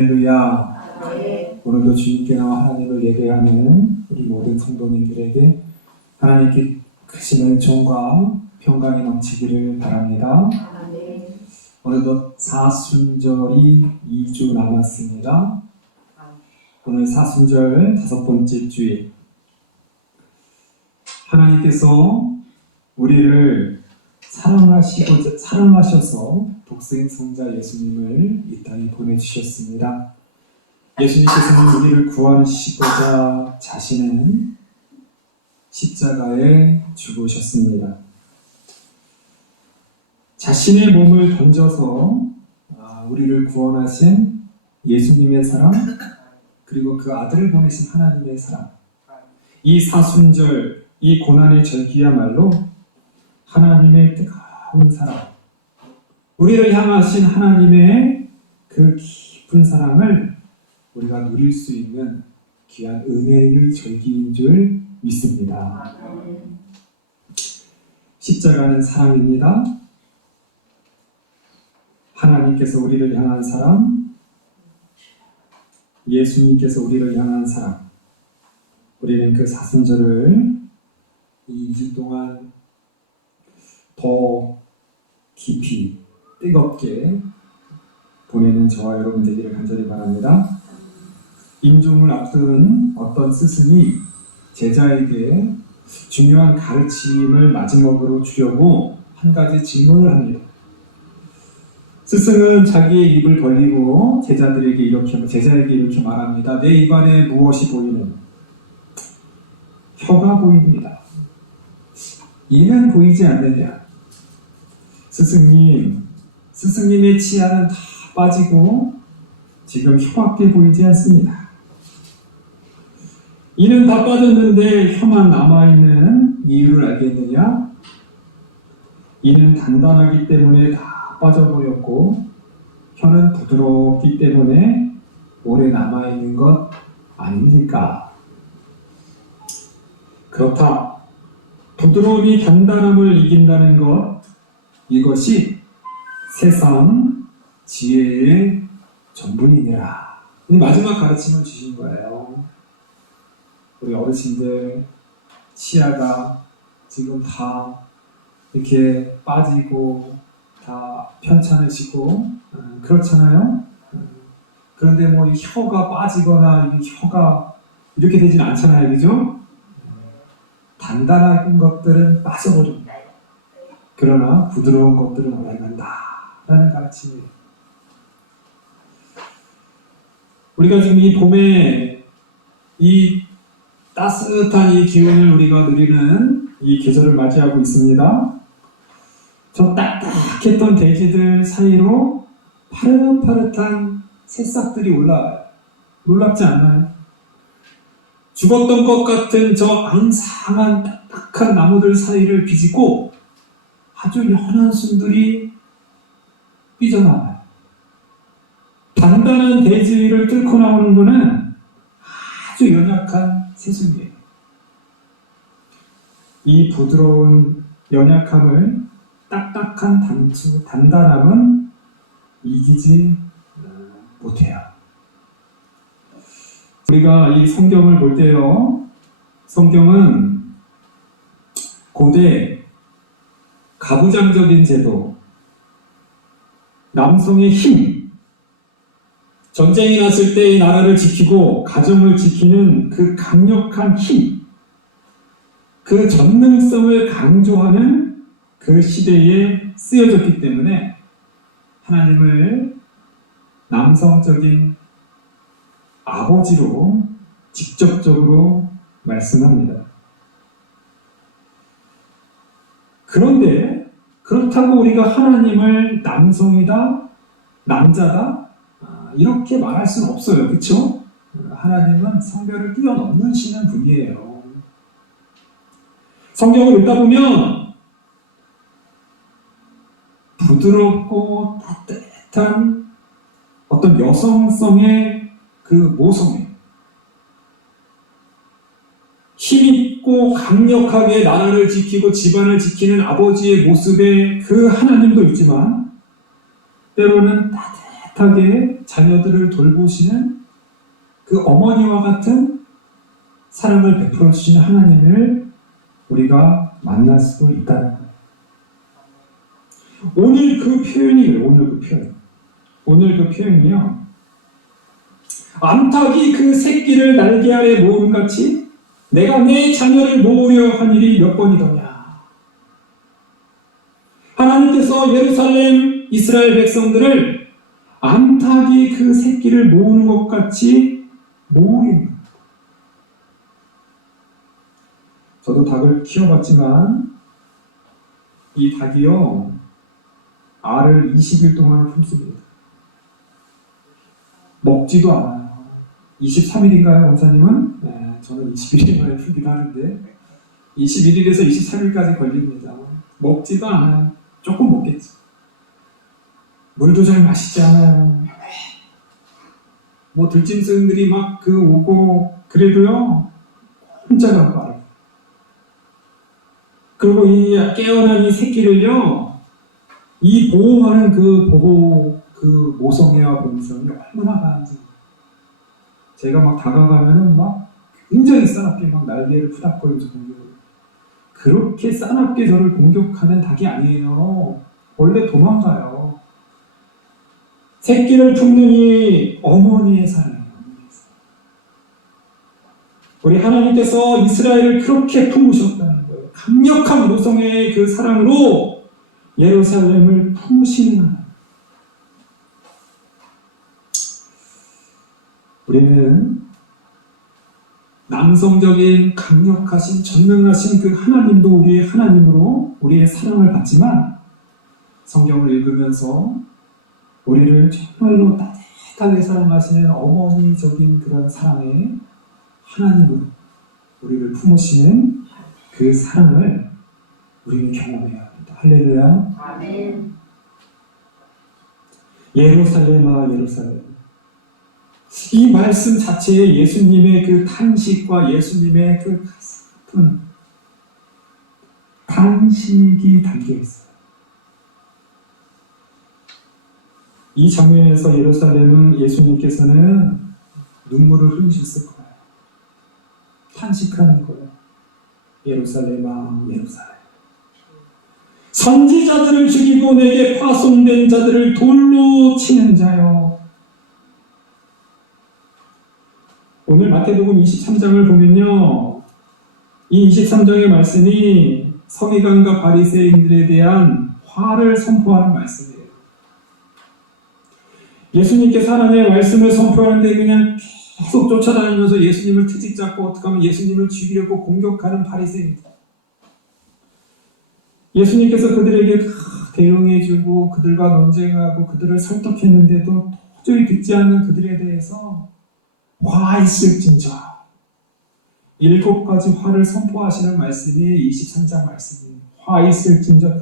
할렐루야. 오늘도 주님께 나와 하나님을 예배하는 우리 모든 성도님들에게 하나님께 크신 은총과 평강이 넘치기를 바랍니다. 오늘도 사순절이 2주 남았습니다. 오늘 사순절 5번째 주일, 하나님께서 우리를 사랑하셔서 독생 성자 예수님을 이 땅에 보내주셨습니다. 예수님께서는 우리를 구원하시고자 자신은 십자가에 죽으셨습니다. 자신의 몸을 던져서 우리를 구원하신 예수님의 사랑, 그리고 그 아들을 보내신 하나님의 사랑, 이 사순절, 이 고난의 절기야말로 하나님의 뜨거운 사랑, 우리를 향하신 하나님의 그 깊은 사랑을 우리가 누릴 수 있는 귀한 은혜의 절기인 줄 믿습니다. 십자가는 사랑입니다. 하나님께서 우리를 향한 사랑, 예수님께서 우리를 향한 사랑, 우리는 그 사순절을 이 2주 동안 더 깊이 뜨겁게 보내는 저와 여러분 되기를 간절히 바랍니다. 임종을 앞둔 어떤 스승이 제자에게 중요한 가르침을 마지막으로 주려고 한 가지 질문을 합니다. 스승은 자기의 입을 벌리고 제자에게 이렇게 말합니다. 내 입안에 무엇이 보이는? 혀가 보입니다. 이는 보이지 않느냐? 스승님의 치아는 다 빠지고 지금 혀밖에 보이지 않습니다. 이는 다 빠졌는데 혀만 남아있는 이유를 알겠느냐? 이는 단단하기 때문에 다 빠져버렸고 혀는 부드럽기 때문에 오래 남아있는 것 아닙니까? 그렇다. 부드러움이 단단함을 이긴다는 것, 이것이 세상 지혜의 전부이니라. 마지막 가르침을 주신 거예요. 우리 어르신들 치아가 지금 다 이렇게 빠지고 다 편찮으시고 그렇잖아요. 그런데 뭐 이 혀가 빠지거나 이 혀가 이렇게 되진 않잖아요, 그죠? 단단한 것들은 빠져버립니다. 그러나 부드러운 것들은 오래간다 라는 가르침이에요. 우리가 지금 이 봄에 이 따뜻한 이 기운을 우리가 누리는 이 계절을 맞이하고 있습니다. 저 딱딱했던 대지들 사이로 파릇파릇한 새싹들이 올라와요. 놀랍지 않나요? 죽었던 것 같은 저 앙상한 딱딱한 나무들 사이를 비집고 아주 연한 순들이 삐져나와요. 단단한 대지를 뚫고 나오는 것은 아주 연약한 새순이에요. 이 부드러운 연약함을 딱딱한 단단함은 이기지 못해요. 우리가 이 성경을 볼 때요, 성경은 고대 가부장적인 제도, 남성의 힘, 전쟁이 났을 때 이 나라를 지키고 가정을 지키는 그 강력한 힘, 그 전능성을 강조하는 그 시대에 쓰여졌기 때문에 하나님을 남성적인 아버지로 직접적으로 말씀합니다. 그런데 그렇다고 우리가 하나님을 남성이다, 남자다 이렇게 말할 수는 없어요. 그렇죠? 하나님은 성별을 뛰어넘으시는 분이에요. 성경을 읽다 보면 부드럽고 따뜻한 어떤 여성성의 그 모성애, 힘있고 강력하게 나라를 지키고 집안을 지키는 아버지의 모습의 그 하나님도 있지만 때로는 따뜻한 따뜻하게 자녀들을 돌보시는 그 어머니와 같은 사랑을 베풀어 주시는 하나님을 우리가 만날 수 있다는 거예요. 오늘 그 표현이에요. 오늘 그 표현이요. 암탉이 그 새끼를 날개 아래 모음같이 내가 내 자녀를 모으려 한 일이 몇 번이더냐. 하나님께서 예루살렘 이스라엘 백성들을 암탉이 그 새끼를 모으는 것 같이 모으는. 저도 닭을 키워봤지만 이 닭이요 알을 20일 동안 품습니다. 먹지도 않아요. 23일인가요, 원사님은? 네, 저는 21일 만에 풀기도 하는데 21일에서 23일까지 걸립니다. 먹지도 않아요. 조금 먹겠지. 물도 잘 마시지 않아요. 뭐 들짐승들이 막 오고 그래도요 혼자 가고 알아요. 그리고 이 깨어난 이 새끼를요 이 보호하는 그 모성애와 본성이 얼마나 강한지. 제가 막 다가가면은 막 굉장히 싸납게 막 날개를 푸닥거리면서 공격을. 그렇게 싸납게 저를 공격하는 닭이 아니에요. 원래 도망가요. 새끼를 품는 이 어머니의 사랑이에요. 우리 하나님께서 이스라엘을 그렇게 품으셨다는 거예요. 강력한 모성애의 그 사랑으로 예루살렘을 품으시는 하나님. 우리는 남성적인 강력하신 전능하신 그 하나님도 우리의 하나님으로 우리의 사랑을 받지만 성경을 읽으면서 우리를 정말로 따뜻하게 사랑하시는 어머니적인 그런 사랑의 하나님으로 우리를 품으시는 그 사랑을 우리는 경험해야 합니다. 할렐루야. 아멘. 예루살렘아 예루살렘. 이 말씀 자체에 예수님의 그 탄식과 예수님의 그 가슴 탄식이 담겨 있어요. 이 장면에서 예루살렘은 예수님께서는 눈물을 흘리셨을 거예요. 탄식하는 거예요. 예루살렘아 예루살렘. 선지자들을 죽이고 내게 파송된 자들을 돌로 치는 자여. 오늘 마태복음 23장을 보면요. 이 23장의 말씀이 서기관과 바리새인들에 대한 화를 선포하는 말씀이에요. 예수님께서 하나님의 말씀을 선포하는데 그냥 계속 쫓아다니면서 예수님을 트집 잡고 어떻게 하면 예수님을 죽이려고 공격하는 바리새인들. 예수님께서 그들에게 대응해주고 그들과 논쟁하고 그들을 설득했는데도 도저히 듣지 않는 그들에 대해서 화 있을진저 7가지 화를 선포하시는 말씀이 23장 말씀이에요. 화 있을진저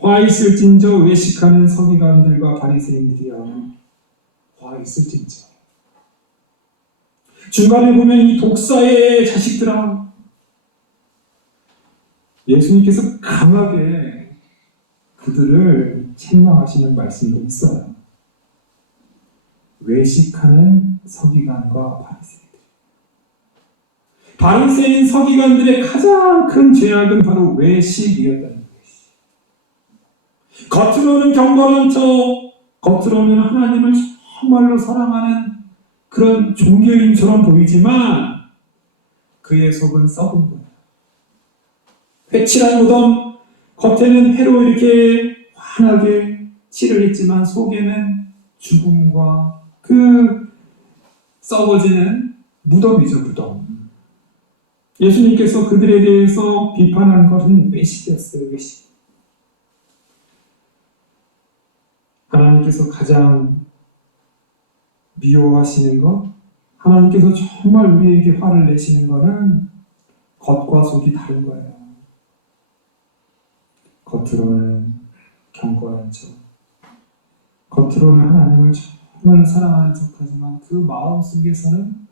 화 있을진저 외식하는 서기관들과 바리새인들이여 화 있을진저. 중간에 보면 이 독사의 자식들아 예수님께서 강하게 그들을 책망하시는 말씀도 있어요. 외식하는 서기관과 바리새인들. 바리새인 서기관들의 가장 큰 죄악은 바로 외식이었다는 거예요. 겉으로는 경건한 척, 겉으로는 하나님을 정말로 사랑하는 그런 종교인처럼 보이지만 그의 속은 썩은 거예요. 회칠한 무덤, 겉에는 회로 이렇게 환하게 칠을 했지만 속에는 죽음과 그 썩어지는 무덤이죠, 무덤. 예수님께서 그들에 대해서 비판한 것은 외식이었어요, 외식. 하나님께서 가장 미워하시는 것, 하나님께서 정말 우리에게 화를 내시는 것은 겉과 속이 다른 거예요. 겉으로는 경건한 척, 겉으로는 하나님을 정말 사랑하는 척하지만 그 마음 속에서는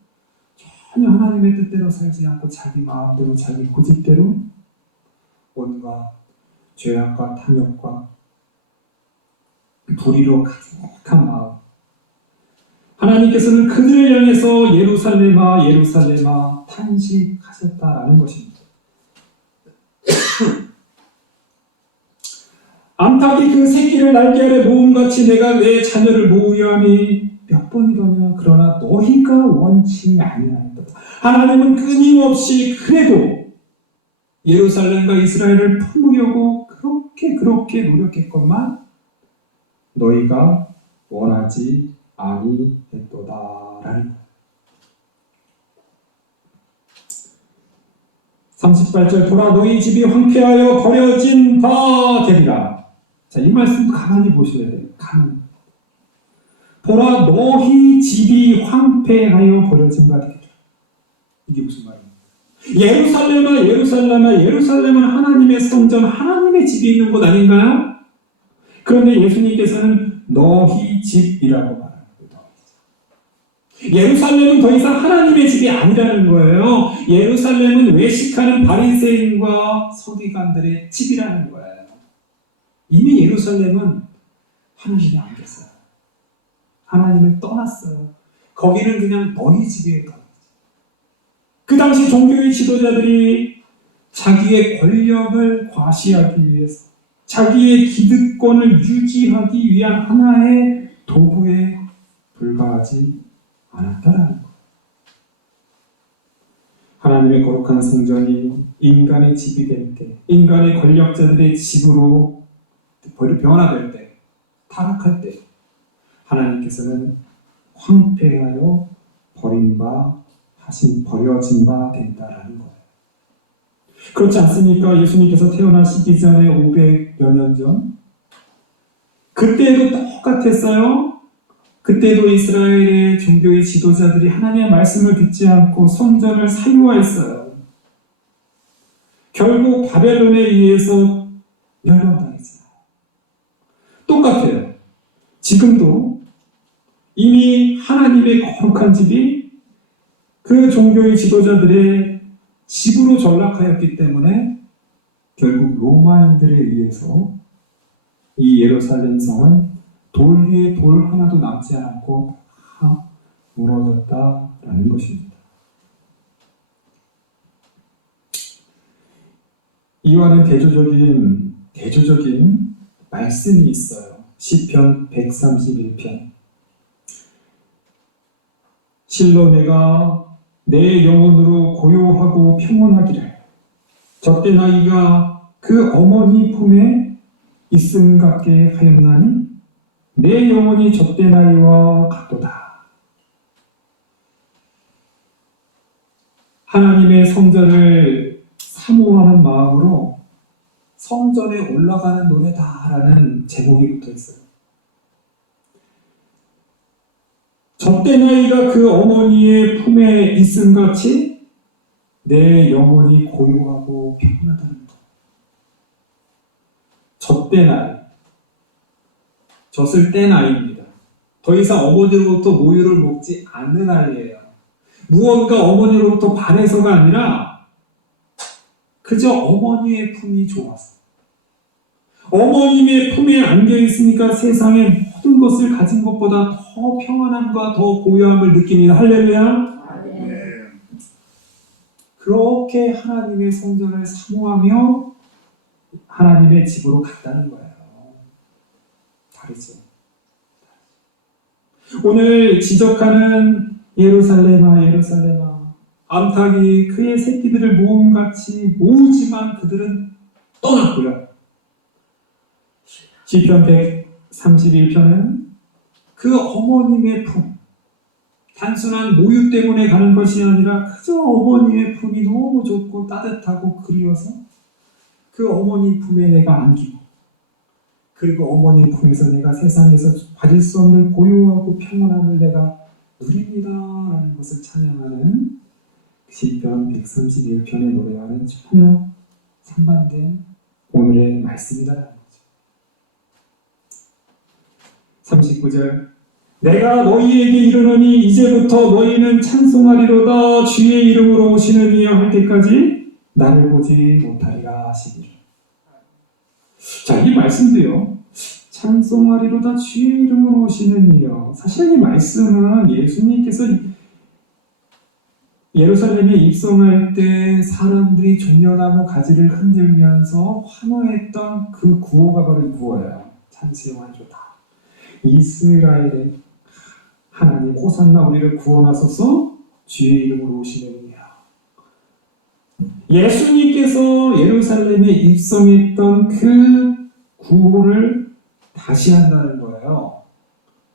전혀 하나님의 뜻대로 살지 않고 자기 마음대로 자기 고집대로 온갖 죄악과 탐욕과 불의로 가득한 마음, 하나님께서는 그들을 향해서 예루살렘아 예루살렘아 탄식하셨다라는 것입니다. 암탉이 그 새끼를 날개 아래 모음같이 내가 내 자녀를 모으려 함이 몇 번이더냐. 그러나 너희가 원치 아니하였다. 하나님은 끊임없이 그래도 예루살렘과 이스라엘을 품으려고 그렇게 노력했건만 너희가 원하지 아니했도다라는 거예요. 38절 보라 너희 집이 황폐하여 버려진 바 되리라. 자, 이 말씀도 가만히 보셔야 돼요. 가만히. 보라 너희 집이 황폐하여 버려진 바 되리라. 이게 무슨 말입니까? 예루살렘아 예루살렘아 예루살렘은 하나님의 성전 하나님의 집이 있는 곳 아닌가요? 그런데 예수님께서는 너희 집이라고 말합니다. 예루살렘은 더 이상 하나님의 집이 아니라는 거예요. 예루살렘은 외식하는 바리새인과 서기관들의 집이라는 거예요. 이미 예루살렘은 하나님이 안 계세요. 하나님을 떠났어요. 거기는 그냥 너희 집이에요. 그 당시 종교의 지도자들이 자기의 권력을 과시하기 위해서 자기의 기득권을 유지하기 위한 하나의 도구에 불과하지 않았다라는 거예요. 하나님의 거룩한 성전이 인간의 집이 될 때, 인간의 권력자들의 집으로 변화될 때, 타락할 때 하나님께서는 황폐하여 버려진 바 된다라는 거예요. 그렇지 않습니까? 예수님께서 태어나시기 전에 500여 년 전 그때도 똑같았어요. 그때도 이스라엘의 종교의 지도자들이 하나님의 말씀을 듣지 않고 성전을 사유화했어요. 결국 바벨론에 의해서 멸망당했어요. 똑같아요. 지금도 이미 하나님의 거룩한 집이 그 종교의 지도자들의 집으로 전락하였기 때문에 결국 로마인들에 의해서 이 예루살렘 성은 돌 위에 돌 하나도 남지 않고 다 무너졌다라는 것입니다. 이와는 대조적인 말씀이 있어요. 시편 131편. 실로 내가 내 영혼으로 고요하고 평온하기를 젖된 아이가 그 어머니 품에 있음 같게 하였나니 내 영혼이 젖된 아이와 같도다. 하나님의 성전을 사모하는 마음으로 성전에 올라가는 노래다라는 제목이 붙어 있어요. 젖된 아이가 그 어머니의 품에 있음 같이 내 영혼이 고요하고 평온하다는 것. 젖된 아이, 젖을 뗀 아이입니다. 더 이상 어머니로부터 모유를 먹지 않는 아이예요. 무언가 어머니로부터 반해서가 아니라 그저 어머니의 품이 좋았어. 어머님의 품에 안겨있으니까 세상의 모든 것을 가진 것보다 더 평안함과 더 고요함을 느낍니다. 할렐루야. 그렇게 하나님의 성전을 사모하며 하나님의 집으로 갔다는 거예요. 다르죠. 오늘 지적하는 예루살렘아 예루살렘아 암탉이 그의 새끼들을 모음같이 모으지만 그들은 떠났고요. 시편 131편은 그 어머님의 품, 단순한 모유 때문에 가는 것이 아니라 그저 어머니의 품이 너무 좋고 따뜻하고 그리워서 그 어머니 품에 내가 안기고 그리고 어머니 품에서 내가 세상에서 가질 수 없는 고요하고 평온함을 내가 누립니다 라는 것을 찬양하는 시편 131편의 노래와는 전혀 상반된 오늘의 말씀이라는 거죠. 39절 내가 너희에게 이르노니 이제부터 너희는 찬송하리로다 주의 이름으로 오시는 이여 할 때까지 나를 보지 못하리라 하시기를. 자, 이 말씀도요 찬송하리로다 주의 이름으로 오시는 이여. 사실 이 말씀은 예수님께서 예루살렘에 입성할 때 사람들이 종려나무 가지를 흔들면서 환호했던 그 구호가 바로 이 구호예요. 찬송하리로다. 이스라엘의 하나님 호산나 우리를 구원하소서 주의 이름으로 오시는 이여. 예수님께서 예루살렘에 입성했던 그 구호를 다시 한다는 거예요.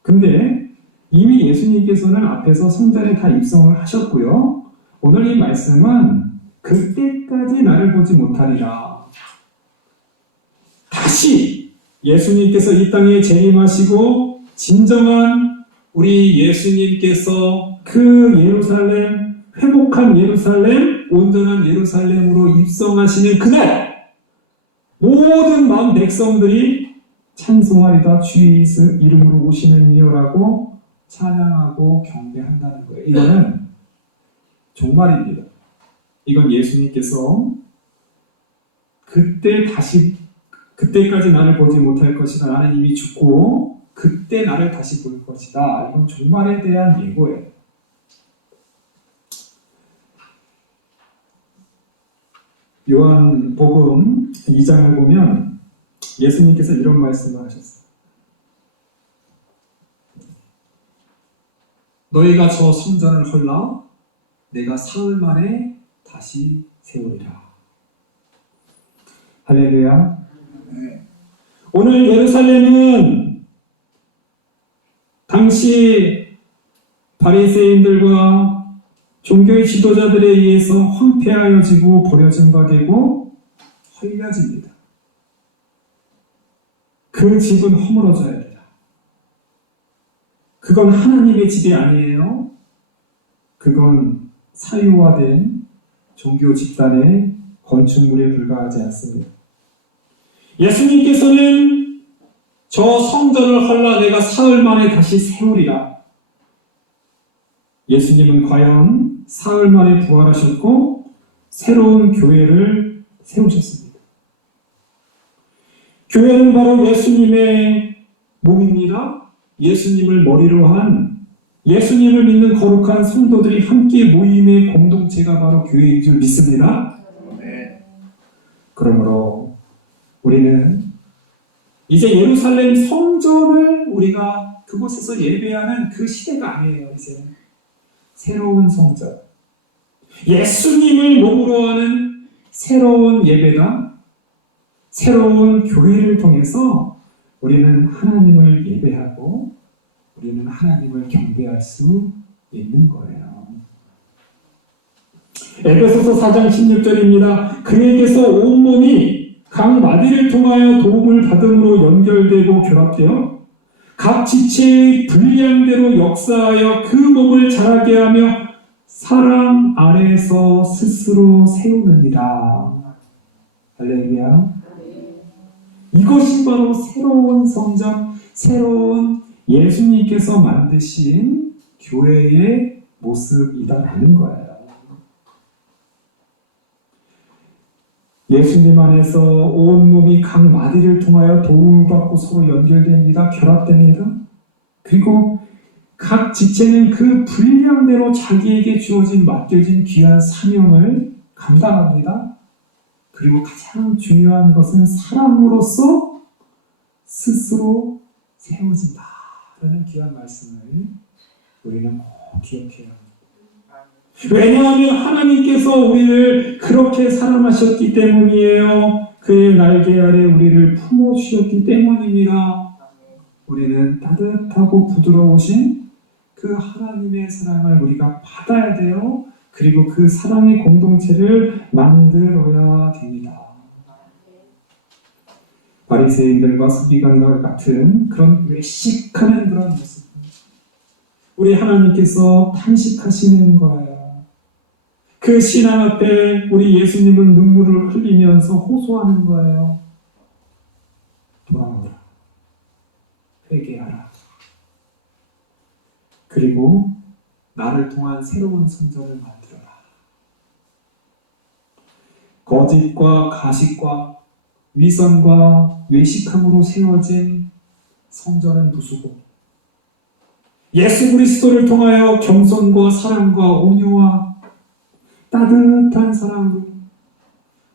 근데 이미 예수님께서는 앞에서 성전에 다 입성을 하셨고요. 오늘 이 말씀은 그때까지 나를 보지 못하리라. 다시 예수님께서 이 땅에 재림하시고 진정한 우리 예수님께서 그 예루살렘, 회복한 예루살렘, 온전한 예루살렘으로 입성하시는 그날 모든 마음 백성들이 찬송하리다 주의 이름으로 오시는 이여라고 찬양하고 경배한다는 거예요. 이거는 종말입니다. 이건 예수님께서 그때까지 나를 보지 못할 것이다. 나는 이미 죽고 그때 나를 다시 볼 것이다. 이건 종말에 대한 예고예요. 요한복음 2장을 보면 예수님께서 이런 말씀을 하셨어요. 너희가 저 성전을 헐라 내가 사흘 만에 다시 세우리라. 할렐루야. 오늘 예루살렘은 당시 바리새인들과 종교의 지도자들에 의해서 황폐하여지고 버려진 바되고 헐려집니다. 그 집은 허물어져야 합니다. 그건 하나님의 집이 아니에요. 그건 사유화된 종교 집단의 건축물에 불과하지 않습니다. 예수님께서는 저 성전을 헐라 내가 사흘 만에 다시 세우리라. 예수님은 과연 사흘 만에 부활하셨고 새로운 교회를 세우셨습니다. 교회는 바로 예수님의 몸입니다. 예수님을 머리로 한 예수님을 믿는 거룩한 성도들이 함께 모임의 공동체가 바로 교회인 줄 믿습니다. 그러므로 우리는 이제 예루살렘 성전을 우리가 그곳에서 예배하는 그 시대가 아니에요. 이제 새로운 성전, 예수님을 몸으로 하는 새로운 예배당, 새로운 교회를 통해서 우리는 하나님을 예배하고 우리는 하나님을 경배할 수 있는 거예요. 에베소서 4장 16절입니다. 그에게서 온몸이 각 마디를 통하여 도움을 받음으로 연결되고 결합되어 각 지체의 분량대로 역사하여 그 몸을 자라게 하며 사랑 안에서 스스로 세우느니라. 할렐루야. 이것이 바로 새로운 성전, 새로운 예수님께서 만드신 교회의 모습이다라는 거예요. 예수님 안에서 온몸이 각 마디를 통하여 도움을 받고 서로 연결됩니다. 결합됩니다. 그리고 각 지체는 그 분량대로 자기에게 주어진 맡겨진 귀한 사명을 감당합니다. 그리고 가장 중요한 것은 사람으로서 스스로 세워진다라는 귀한 말씀을 우리는 꼭 기억해야 합니다. 왜냐하면 하나님께서 우리를 그렇게 사랑하셨기 때문이에요. 그의 날개 아래 우리를 품어주셨기 때문입니다. 우리는 따뜻하고 부드러우신 그 하나님의 사랑을 우리가 받아야 돼요. 그리고 그 사랑의 공동체를 만들어야 됩니다. 바리새인들과 서기관과 같은 그런 외식하는 그런 모습, 우리 하나님께서 탄식하시는 거예요. 그 신앙 앞에 우리 예수님은 눈물을 흘리면서 호소하는 거예요. 돌아오라. 회개하라. 그리고 나를 통한 새로운 성전을 만들어라. 거짓과 가식과 위선과 외식함으로 세워진 성전은 부수고 예수 그리스도를 통하여 겸손과 사랑과 온유와 따뜻한 사랑으로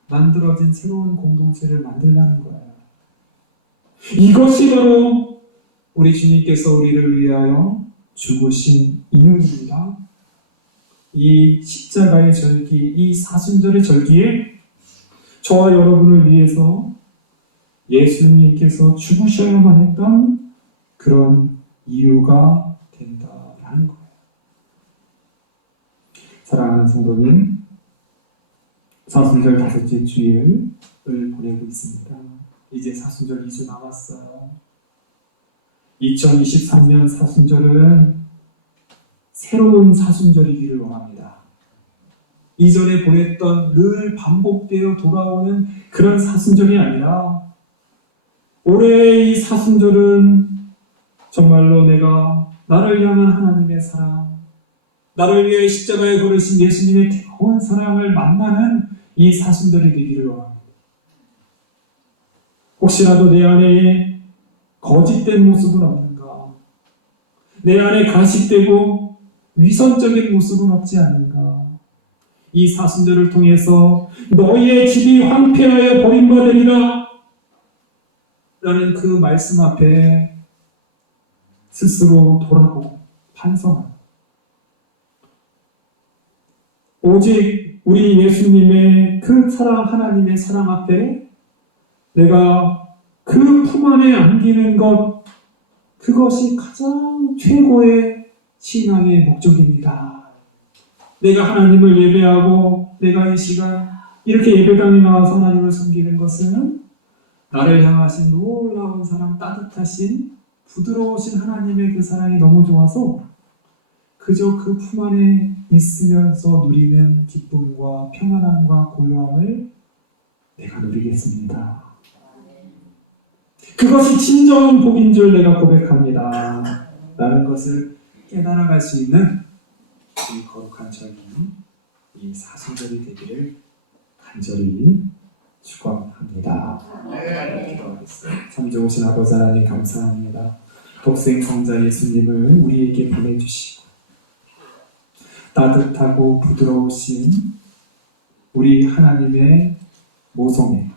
만들어진 새로운 공동체를 만들라는 거예요. 이것이 바로 우리 주님께서 우리를 위하여 죽으신 이유입니다. 이 십자가의 절기, 이 사순절의 절기에 저와 여러분을 위해서 예수님께서 죽으셔야만 했던 그런 이유가 된다라는 거예요. 사랑하는 성도님, 사순절 다섯째 주일을 보내고 있습니다. 이제 사순절 2주 남았어요. 2023년 사순절은 새로운 사순절이기를 원합니다. 이전에 보냈던 늘 반복되어 돌아오는 그런 사순절이 아니라 올해의 이 사순절은 정말로 내가 나를 향한 하나님의 사랑, 나를 위해 십자가에 걸으신 예수님의 뜨거운 사랑을 만나는 이 사순절이 되기를 원합니다. 혹시라도 내 안에 거짓된 모습은 없는가? 내 안에 가식되고 위선적인 모습은 없지 않는가? 이 사순절을 통해서 너희의 집이 황폐하여 버림받으리라 라는 그 말씀 앞에 스스로 돌아보고 반성하고 오직 우리 예수님의 그 사랑, 하나님의 사랑 앞에 내가 그 품 안에 안기는 것, 그것이 가장 최고의 신앙의 목적입니다. 내가 하나님을 예배하고 내가 이 시간 이렇게 예배당에 나와서 하나님을 섬기는 것은 나를 향하신 놀라운 사랑, 따뜻하신 부드러우신 하나님의 그 사랑이 너무 좋아서 그저 그 품 안에 있으면서 누리는 기쁨과 평안함과 고요함을 내가 누리겠습니다. 그것이 진정한 복인 줄 내가 고백합니다. 라는 것을 깨달아갈 수 있는 이 거룩한 절기, 이 사순절이 되기를 간절히 축원합니다. 기도하겠습니다. 참 좋으신 아버지 하나님 감사합니다. 독생 성자 예수님을 우리에게 보내주시고 따뜻하고 부드러우신 우리 하나님의 모성애,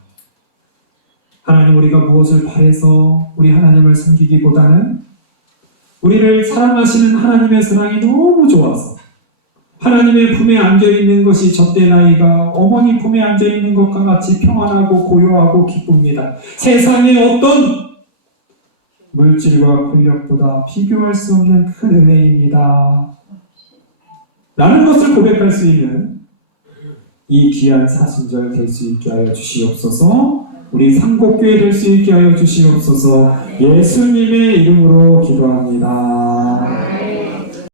하나님 우리가 무엇을 바래서 우리 하나님을 섬기기보다는 우리를 사랑하시는 하나님의 사랑이 너무 좋아서 하나님의 품에 안겨있는 것이 젖된 아이가 어머니 품에 앉아있는 것과 같이 평안하고 고요하고 기쁩니다. 세상의 어떤 물질과 권력보다 비교할 수 없는 큰 은혜입니다. 라는 것을 고백할 수 있는 이 귀한 사순절 될 수 있게 하여 주시옵소서. 우리 상복교회 될 수 있게 하여 주시옵소서. 예수님의 이름으로 기도합니다.